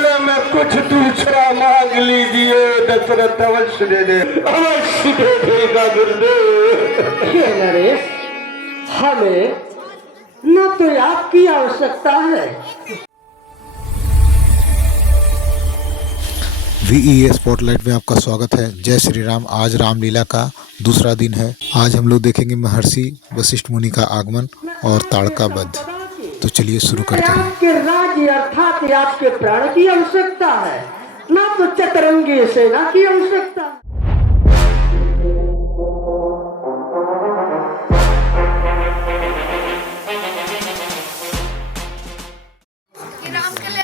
बदले में कुछ दूसरा मांग लीजिए। दशरथ अवश्य दे देगा गुरुदेव। हे नरेश, हमें न तो आपकी आवश्यकता है। VEA स्पॉटलाइट में आपका स्वागत है। जय श्री राम। आज रामलीला का दूसरा दिन है। आज हम लोग देखेंगे महर्षि वशिष्ठ मुनि का आगमन और ताड़का वध। तो चलिए शुरू करते हैं। आपके राज्य अर्थात आपके प्राण की आवश्यकता है, ना तो चतुरंगी सेना की आवश्यकता।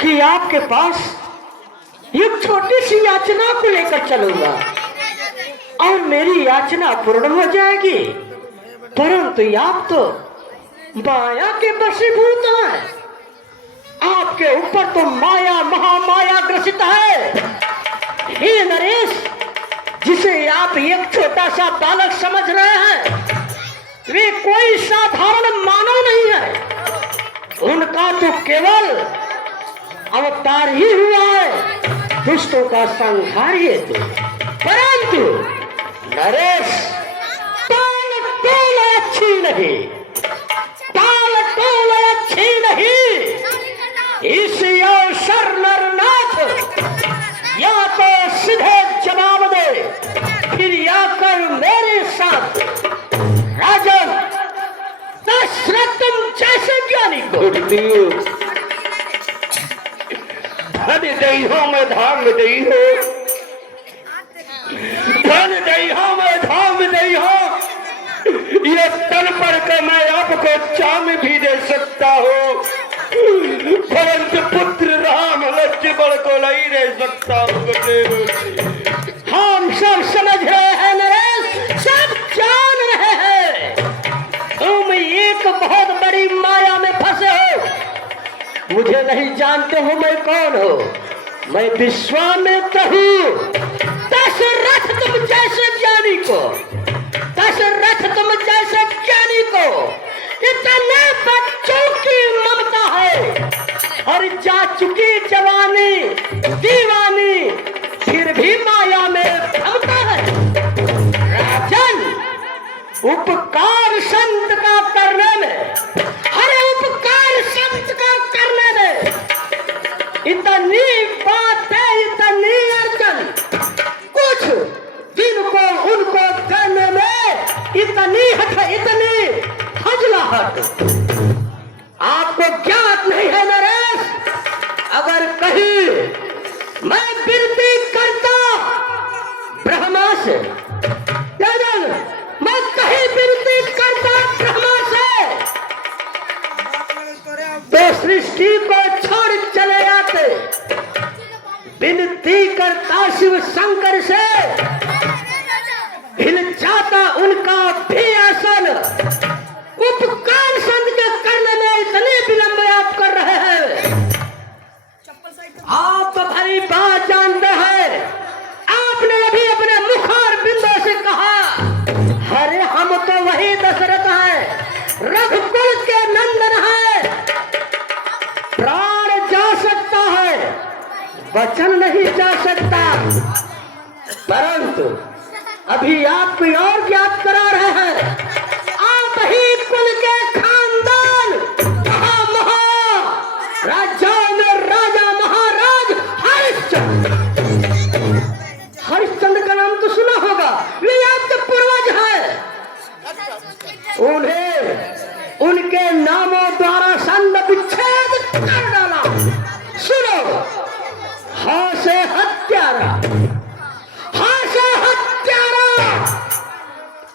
कि आपके पास एक छोटी सी याचना को लेकर चलूंगा और मेरी याचना पूर्ण हो जाएगी, परंतु आप तो माया के वशीभूत हैं। आपके ऊपर तो माया महामाया ग्रसित है। हे नरेश, जिसे आप एक छोटा सा बालक समझ रहे हैं, वे कोई साधारण मानव नहीं है। उनका तो केवल अवतार ही हुआ है दुष्टों का संहार हेतु। परंतु नरेश, टाल टोल अच्छी नहीं, टाल टोल अच्छी नहीं। इस अवसर नरनाथ या तो सीधे जवाब दे, फिर या कर मेरे साथ राजन दशरथ तुम जैसे ज्ञानी को धन दई हो मैं धाम दई हो, धन दई हो मैं धाम दई हो। ये तन पर के मैं आपको चाम भी दे सकता हूँ, परंतु पुत्र राम लक्ष्मण को नहीं दे सकता हूँ। हम सब समझ रहे हैं नरेश, सब जान रहे हैं। तुम एक बहुत बड़ी माया में फंसे हो। मुझे नहीं जानते हो मैं कौन हूँ। मैं विश्वामित्र हूँ। दशरथ तुम जैसे ज्ञानी को, दशरथ तुम जैसे ज्ञानी को इतने बच्चों की ममता है और जा चुकी जवानी दीवानी, फिर भी माया में भ्रमता है। राजन, उपकार संत का करने में, हर उपकार संत का करने में इतनी बात है, इतनी अर्जन, कुछ दिन को उनको करने में इतनी हजलाहट आपको ज्ञात नहीं है नरेश। अगर कहीं मैं विनती करता ब्रह्मा से, मैं कहीं विनती करता ब्रह्मा से, तो सृष्टि को छोड़ चले आते। विनती करता शिव शंकर से, हिल जाता उनका भी आसन। उपकार संत के करने में इतने विलंब आप कर रहे हैं। आप भली बात जानते हैं। आपने अभी अपने मुखार बिंदु से कहा, अरे हम तो वही दशरथ हैं, रघुकुल के नंदन हैं। प्राण जा सकता है, वचन नहीं जा सकता। परंतु अभी आप कोई और ज्ञात करा रहे हैं। आप ही कुल के खानदान राजाओं में राजा महाराज हरिश्चंद्र। हरिश्चंद्र का नाम तो सुना होगा, वे आपके पूर्वज हैं। उन्हें उनके नामों द्वारा संध विच्छेद कर डाला। सुनो, हाँ से हत्यारा, हाँ से हत्यारा,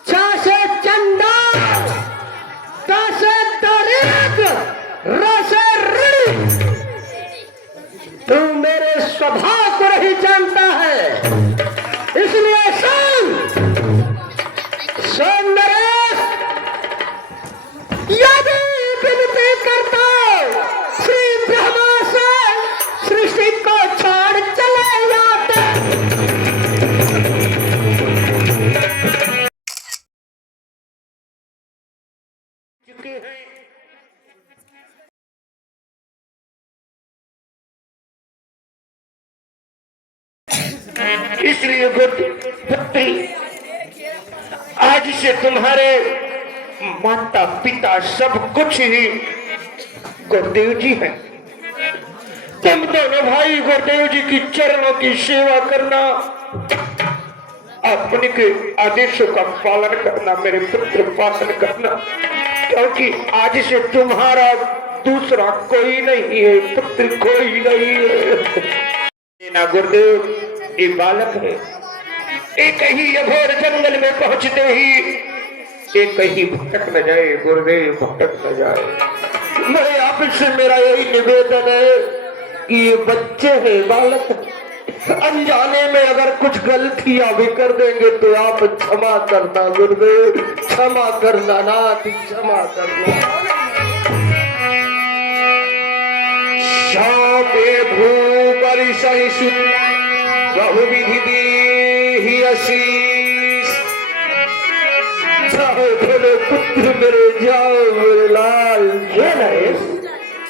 चा से चंडाल, ता से दरिद्र, र से ऋणी। तू मेरे स्वभाव को नहीं जानता है, इसलिए सुन नरेश, यदि विनती करता श्री ब्रह्मा से सृष्टि को छोड़ चले जाते। चुके हैं इसलिए पुत्री, आज से तुम्हारे माता पिता सब कुछ ही गुरुदेव जी हैं। तुम दोनों भाई गुरुदेव जी की चरणों की सेवा करना, अपने के आदेशों का पालन करना, मेरे पुत्र पालन करना, क्योंकि आज से तुम्हारा दूसरा कोई नहीं है, पुत्र कोई नहीं है ना। गुरुदेव ये बालक है, एक ही अघोर जंगल में पहुंचते ही एक ही भटक न जाए, गुरुदेव भटक न जाए। मैं आपसे मेरा यही निवेदन है कि ये बच्चे हैं, बालक, अनजाने में अगर कुछ गलतियां भी कर देंगे तो आप क्षमा करना गुरुदेव, क्षमा करना नाथ, क्षमा करना। शामे भूपरि सहिष्णु बहुविधि देहि आशीष। जाओ मेरे पुत्र, मेरे जाओ मेरे लाल। हे नरेश,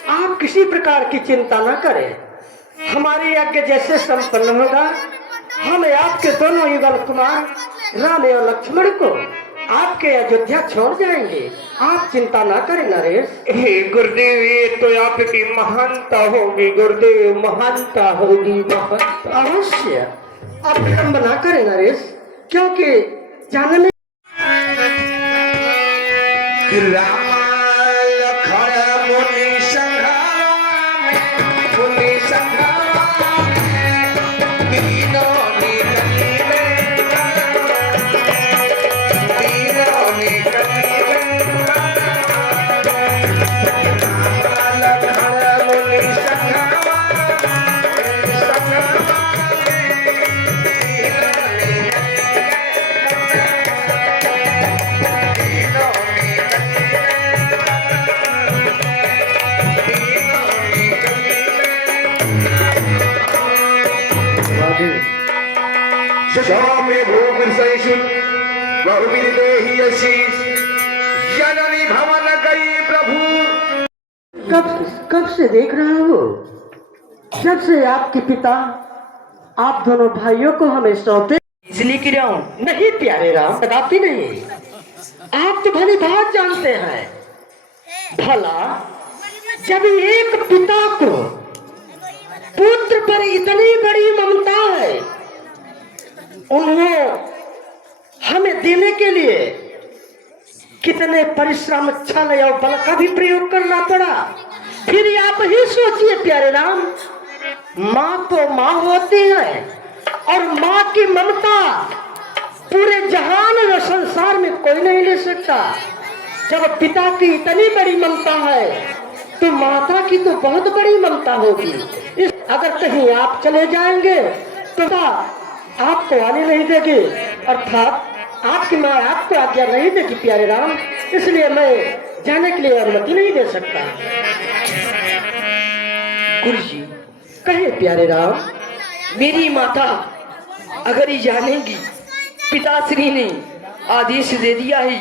आप किसी प्रकार की चिंता न करें, हमारी यज्ञ जैसे संपन्न होगा, हम आपके दोनों युगल कुमार राम और लक्ष्मण को आपके अयोध्या छोड़ जाएंगे। आप चिंता ना करें नरेश। हे गुरुदेव, ये तो आपकी महानता होगी गुरुदेव, महानता होगी, महानता। अवश्य आप विलंब ना करें नरेश, क्योंकि जानने स्वामी भूपि सहिष्णु बहुविधि देहि आशीष। जननी भवन गई प्रभु। कब से देख रहा हूँ, जब से आपके पिता आप दोनों भाइयों को हमें सौंपे, इसलिए कि राम नहीं प्यारे राम, कदापि नहीं। आप तो भली बात जानते हैं, भला जब एक पिता को पुत्र पर इतनी बड़ी ममता है, उन्हें हमें देने के लिए कितने परिश्रम, छल और बल का भी प्रयोग करना पड़ा। फिर आप ही सोचिए प्यारे राम, माँ तो माँ होती है और माँ की ममता पूरे जहान और संसार में कोई नहीं ले सकता। जब पिता की इतनी बड़ी ममता है तो माता की तो बहुत बड़ी ममता होगी। अगर कहीं आप चले जाएंगे तो आपको आने नहीं देगी, अर्थात आपकी माँ आपको आज्ञा नहीं देगी प्यारे राम, इसलिए मैं जाने के लिए अनुमति नहीं दे सकता। गुरुजी कहे प्यारे राम, मेरी माता अगर ये जानेगी पिताश्री ने आदेश दे दिया है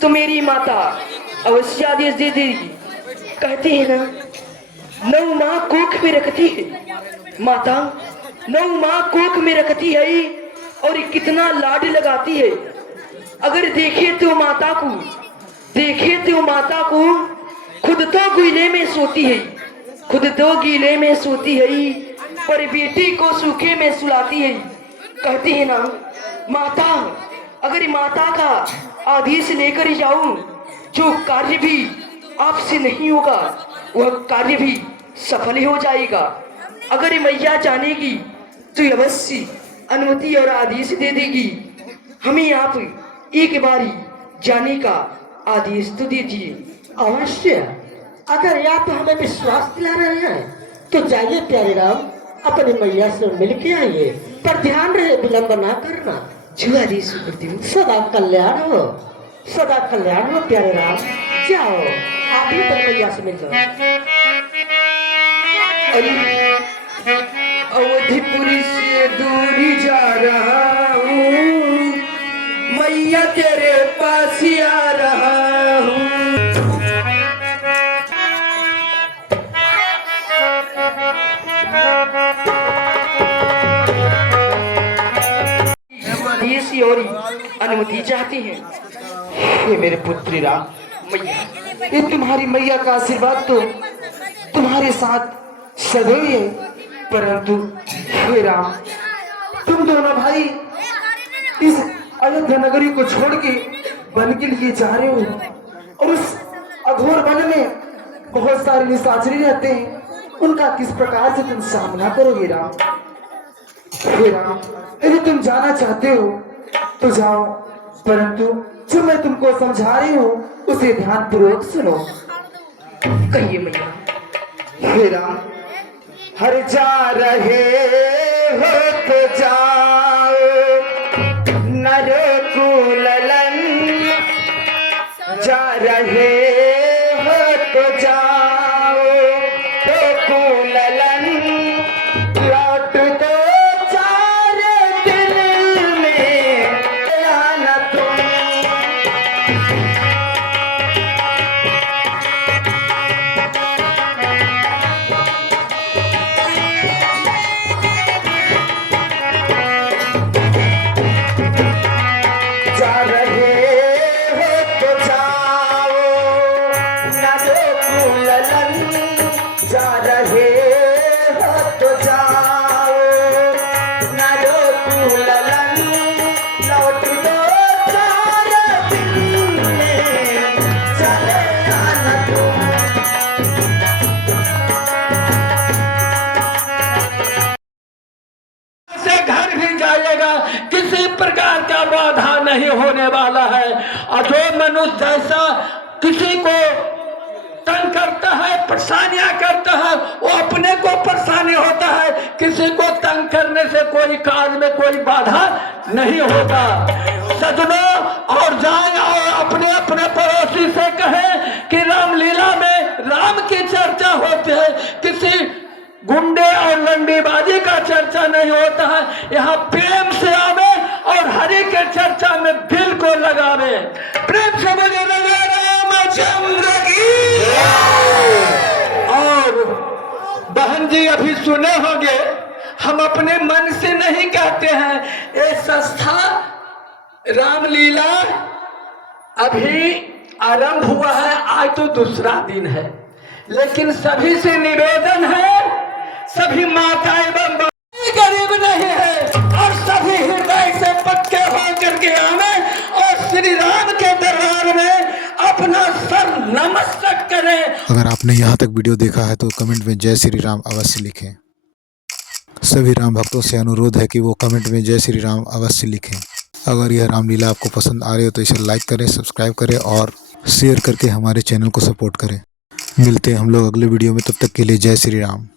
तो मेरी माता अवश्य आदेश दे देगी। कहते हैं ना, 9 माँ कोख में रखती है माता, 9 माँ कोख में रखती है और कितना लाड लगाती है। अगर देखे तो माता को खुद तो गीले में सोती है, खुद तो गीले में सोती है, पर बेटी को सूखे में सुलाती है। कहती है ना माता, अगर माता का आदेश लेकर जाऊं, जो कार्य भी आपसे नहीं होगा वह कार्य भी सफल हो जाएगा। अगर मैया जानेगी तो अवश्य अनुमति और आदेश दे देगी। हमें आप एक बारी जाने का आदेश तो दीजिए। अवश्य, अगर आप हमें विश्वास दिला रहे हैं तो जाइए प्यारे राम, अपनी मैया से मिल के आइए, पर ध्यान रहे विलंब ना करना। जो आदेश करती हूँ, सदा कल्याण हो, सदा कल्याण हो प्यारे राम। जाओ आप ही अपनी मैया से मिल जाओ। अवधिपुरी से दूरी जा रहा हूँ, मैया तेरे पास ही आ रहा हूँ। अनुमति चाहती हैं। हे मेरे पुत्री राम, मैया, ये तुम्हारी मैया का आशीर्वाद तो तुम्हारे साथ सदैव है, परंतु हे राम, तुम दोनों भाई इस अयोध्या नगरी को छोड़ के वन के लिए जा रहे हो, और उस अघोर वन में बहुत सारे निशाचरी रहते हैं, उनका किस प्रकार से तुम सामना करोगे राम? हे राम, यदि तुम जाना चाहते हो तो जाओ, परंतु जो मैं तुमको समझा रही हूँ उसे ध्यान पूर्वक सुनो। कहिए मैया। हे राम, हर जा रहे हो तो जाओ, नर कुललन जा रहे हो तो जाओ, तो कुललन लौट दो चार दिन में आना तुम। जा रहे हो तो जाओ, नर कुललन जा रहे हो तो जाओ, नर कुललन लौट दो चार दिन में चले आना तुम। से घर भी जाएगा, किसी प्रकार का बाधा नहीं होने वाला है। और जो मनुष्य जैसा किसी को तंग करता है, परेशानियां करता है, वो अपने को परेशानी होता है। किसी को तंग करने से कोई काज में कोई बाधा नहीं होता। सजनों, और जाए और अपने अपने पड़ोसी से कहें कि रामलीला में राम की चर्चा होती है, किसी गुंडे और लंडीबाजी का चर्चा नहीं होता है। यहाँ प्रेम से आवे और हरि के चर्चा में दिल को लगावे। प्रेम से बोले रामचंद्र की। और बहन जी अभी सुने होंगे, हम अपने मन से नहीं कहते हैं। ये संस्था रामलीला अभी आरंभ हुआ है, आज तो दूसरा दिन है, लेकिन सभी से निवेदन है, सभी माताएं एवं गरीब नहीं है, और सभी हृदय से पक्के होकर के आवे और श्री राम के दरबार में अपना सर नमस्तक करें। अगर आपने यहाँ तक वीडियो देखा है तो कमेंट में जय श्री राम अवश्य लिखें। सभी राम भक्तों से अनुरोध है कि वो कमेंट में जय श्री राम अवश्य लिखें। अगर यह रामलीला आपको पसंद आ रही हो तो इसे लाइक करें, सब्सक्राइब करें और शेयर करके हमारे चैनल को सपोर्ट करें। मिलते हैं हम लोग अगले वीडियो में, तब तक के लिए जय श्री राम।